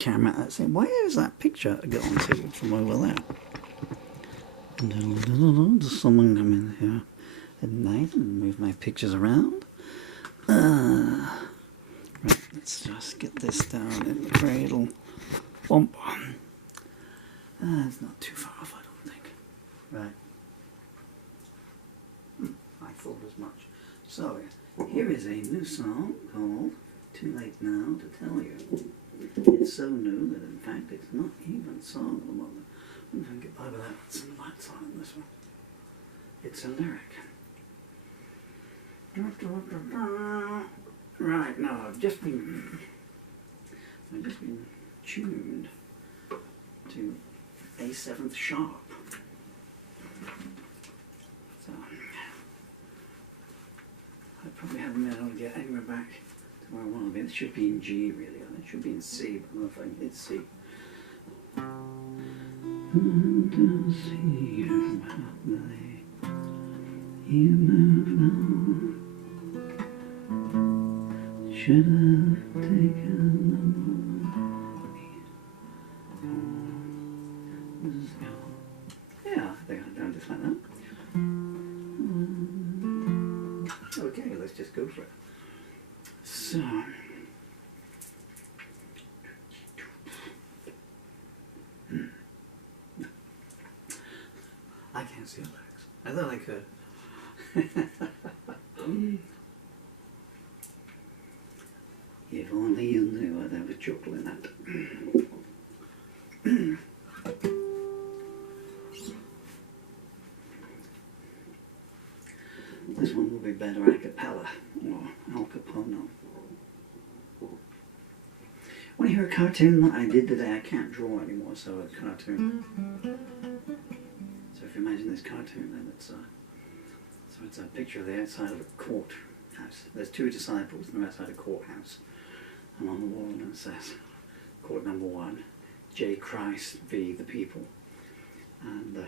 camera. Let's see, where is that picture going to from over there? Does someone come in here at night and move my pictures around? Right, let's just get this down in the cradle. Bump. It's not too far off, I don't think. Right. I thought as much. So, here is a new song called Too Late Now to Tell You. It's so new that in fact it's not even a song at the moment. I wonder if I can get by without some lights on in this one. It's a lyric. Right, now I've just been tuned to A7th sharp. So I probably haven't been able to get anywhere back to where I want to be. It should be in G really, and it should be in C, but I don't know if I can hit C. To see you happily, you moved on. Should have taken a moment. Yeah, I think I've done just like that. Okay, let's just go for it. So. I can't see the lyrics. I thought I could. If only you knew I'd have a chuckle in that. This one will be better a cappella or al capono. When you hear a cartoon that I did today, I can't draw anymore, so a cartoon. So if you imagine this cartoon, then it's a picture of the outside of a courthouse. There's two disciples and they're outside a courthouse. And on the wall it says, court number 1, J. Christ v. the people. And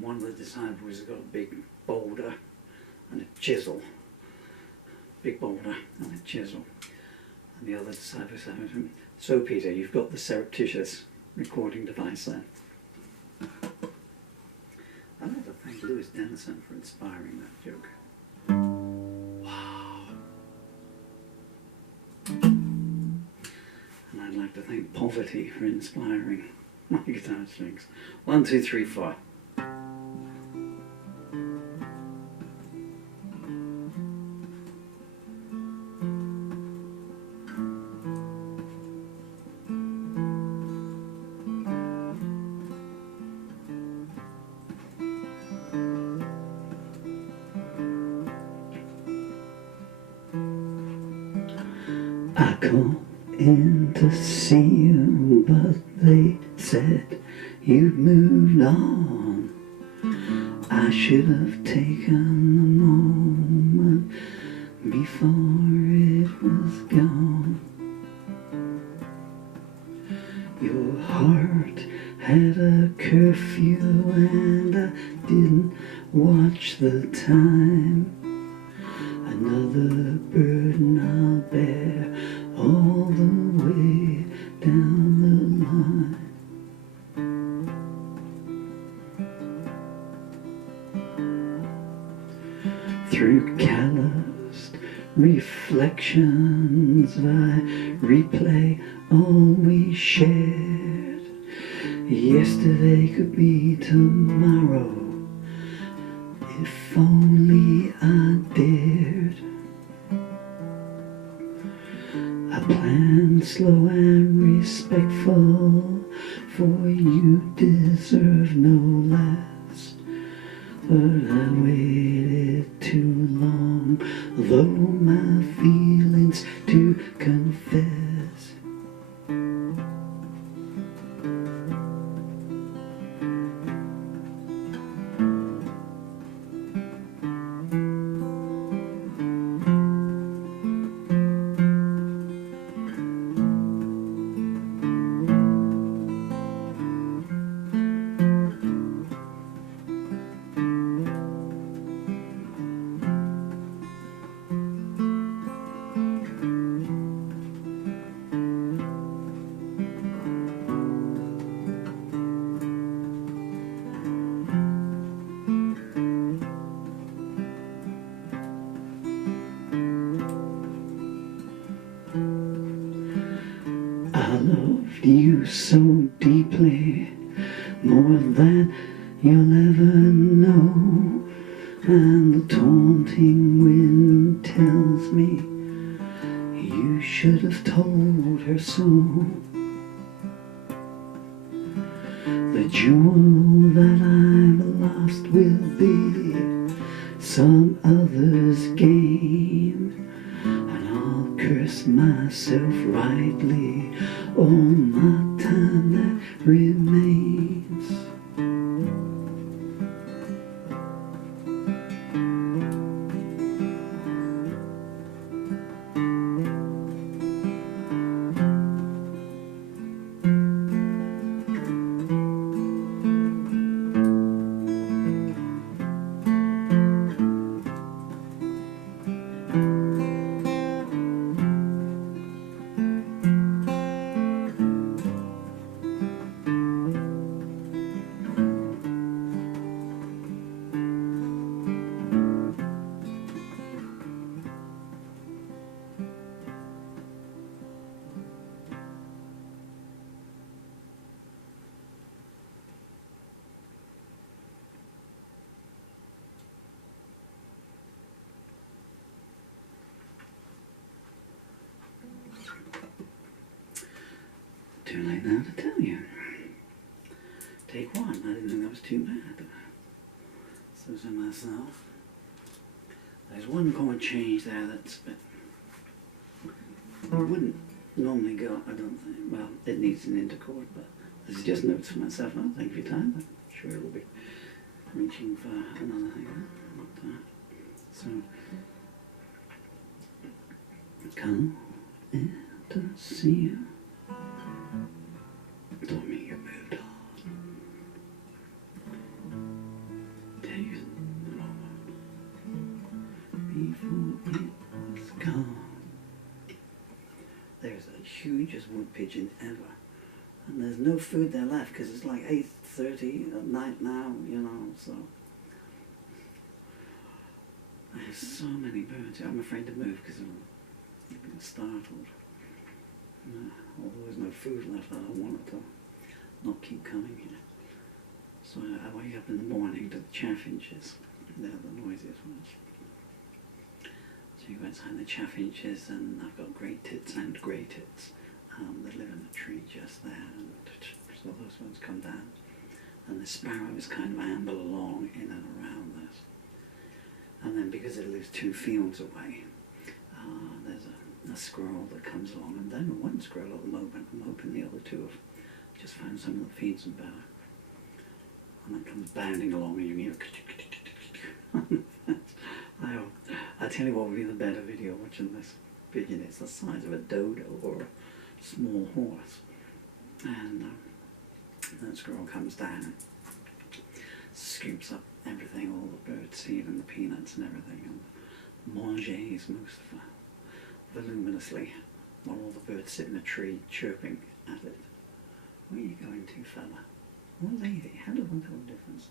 one of the disciples has got a big boulder and a chisel. Big boulder and a chisel. And the other disciple said to him, so Peter, you've got the surreptitious recording device there. I'd like to thank Louis Dennison for inspiring that joke. Wow. And I'd like to thank poverty for inspiring my guitar strings. 1, 2, 3, 4. I come in to see you, but they said you'd moved on. I should have taken a moment before it was gone. Your heart had a curfew and I didn't watch the time. Another burden I'll bear all the way down the line. Through calloused reflections I replay all we shared. Yesterday could be tomorrow if only I dared. I planned slow and respectful, for you deserve no less. But I waited too long, though my feelings to confess. I loved you so deeply, more than you'll ever know, and the taunting wind tells me you should have told her so. The jewel that I've lost will be some other's gain, and I'll curse myself rightly all my time that remains. Too late now to tell you. Take one. I didn't think that was too bad. So to myself, there's one chord change there that's a bit. It wouldn't normally go, I don't think. Well, it needs an interchord, but this is just notes for myself. Oh, thank you for your time. I'm sure it'll be reaching for another thing. But, so, come in to see you. Told me you moved on. Takes a moment before it was gone. There's the hugest wood pigeon ever, and there's no food there left because it's like 8:30 at night now, you know. So there's so many birds. I'm afraid to move because I'm being startled. Although there's no food left, I don't want it to not keep coming here. So I wake up in the morning to the chaffinches. They're the noisiest ones. So you go inside the chaffinches, and I've got grey tits and grey tits. They live in a tree just there, and so those ones come down. And the sparrows kind of amble along in and around this. And then because it lives 2 fields away, there's a squirrel that comes along, and then one squirrel at the moment. I'm hoping the other 2 have just found someone that feeds them better. And that comes bounding along, and you hear I tell you what would be the better video watching this pigeon. It's the size of a dodo or a small horse. And that squirrel comes down and scoops up everything, all the bird seed and the peanuts and everything, and manges most voluminously, while all the birds sit in a tree chirping at it. Where are you going to, fella? Or lady? How does one tell the difference?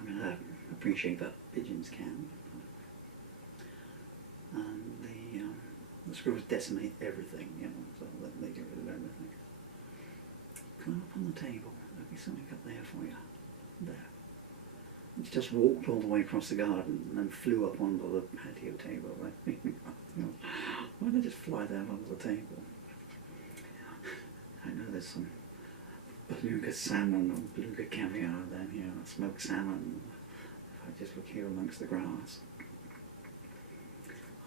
I mean, I appreciate that pigeons can. The squirrels decimate everything, you know, so they get rid of everything. Climb up on the table. There'll be something up there for you. There. It's just walked all the way across the garden and then flew up onto the patio table. Right? Why don't I just fly down onto the table? I know there's some beluga salmon or beluga caviar down here, smoked salmon. If I just look here amongst the grass.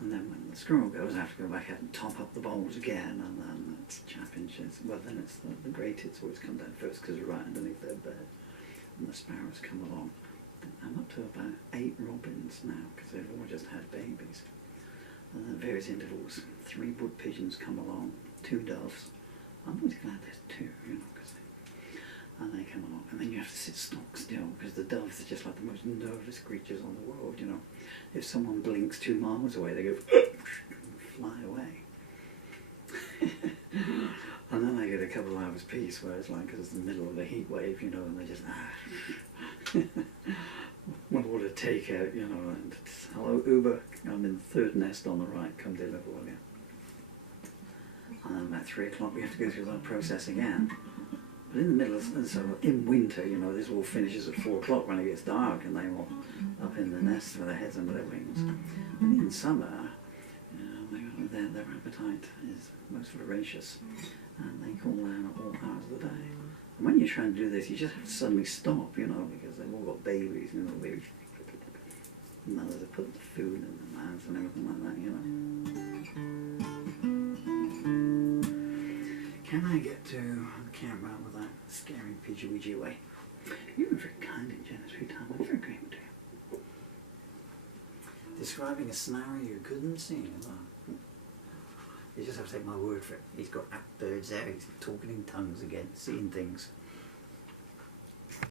And then when the squirrel goes, I have to go back out and top up the bowls again, and then it's chaffinches. Well, then it's the grey tits always come down first because they're right underneath their bed, and the sparrows come along. I'm up to about 8 robins now because they've all just had babies. And at various intervals, 3 wood pigeons come along, 2 doves. I'm always glad there's 2, you know, and they come along, and then you have to sit stock still because the doves are just like the most nervous creatures on the world, you know. If someone blinks 2 miles away, they go fly away. And then I get a couple of hours peace where it's like, because it's the middle of a heat wave, you know, and they just want to order takeout, you know, and hello Uber, I'm in the 3rd nest on the right, come deliver, will you? and then about 3 o'clock we have to go through that process again. But in the middle of, so in winter, you know, this all finishes at 4 o'clock when it gets dark, and they're all up in the nest with their heads under their wings. And in summer, their appetite is most voracious, and they call down at all hours of the day. And when you're trying to do this, you just have to suddenly stop, you know, because they've all got babies, you know, babies. Mothers have put the food in their mouths and everything like that, you know. Can I get to the camera without scaring Pidgey away? You've been very kind and generous with your time. I'm very grateful to you. Describing a scenario you couldn't see as well. You just have to take my word for it. He's got birds there, he's talking in tongues again, seeing things.